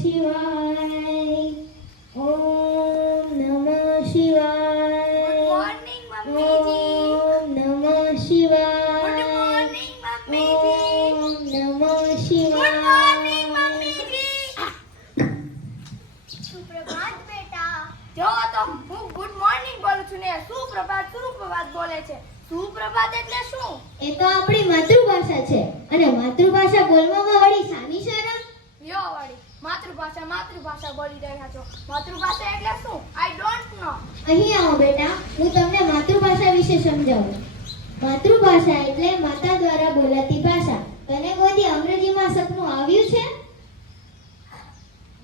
શિવાય. ઓમ નમઃ શિવાય. ગુડ મોર્નિંગ મમ્મીજી. ઓમ નમઃ શિવાય. ગુડ મોર્નિંગ મમ્મીજી. ઓમ નમઃ ગુડ શિવાય. મોર્નિંગ મમ્મીજી. સુપ્રભાત બેટા. જો તો હું ગુડ મોર્નિંગ બોલું છું ને સુપ્રભાત બોલે છે. સુપ્રભાત એટલે શું? એ તો આપણી માતૃભાષા છે અને માતૃભાષા બોલવામાં વળી સાની શરમ. યો વળી માતૃભાષા બોલી રહ્યા છો. માતૃભાષા એટલે શું? I don't know. અહીં આવો બેટા, હું તમને માતૃભાષા વિશે સમજાવું. માતૃભાષા એટલે માતા દ્વારા બોલાતી ભાષા. તને કોઈ અંગ્રેજીમાં સપનું આવ્યું છે?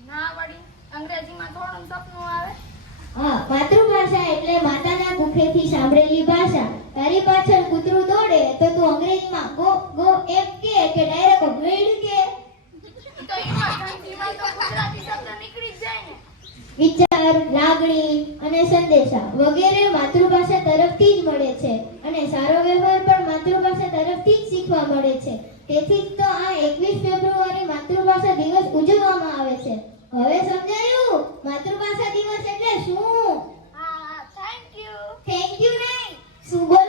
ના વળી અંગ્રેજીમાં થોડું સપનું આવે. હા, માતૃભાષા એટલે માતાના મુખેથી સાંભળેલી ભાષા. તારી પાછળ કૂતરું દોડે તો તું અંગ્રેજીમાં ગો ગો એમ કે ડાયરેક્ટ વેડ કે. તો ઇમરજન્સીમાં તો ગુજરાતી શબ્દ નીકળી જ જાય ને. વિચાર, લાગણી અને સંદેશા વગેરે માતૃભાષા તરફથી જ મળે છે અને સારો વ્યવહાર પણ માતૃભાષા તરફથી જ શીખવા મળે છે. તેથી જ તો આ 21 ફેબ્રુઆરી માતૃભાષા દિવસ ઉજવવામાં આવે છે. હવે સમજાયું માતૃભાષા દિવસ એટલે શું? હા થેન્ક યુ. થેન્ક યુ નહીં, શું બોલ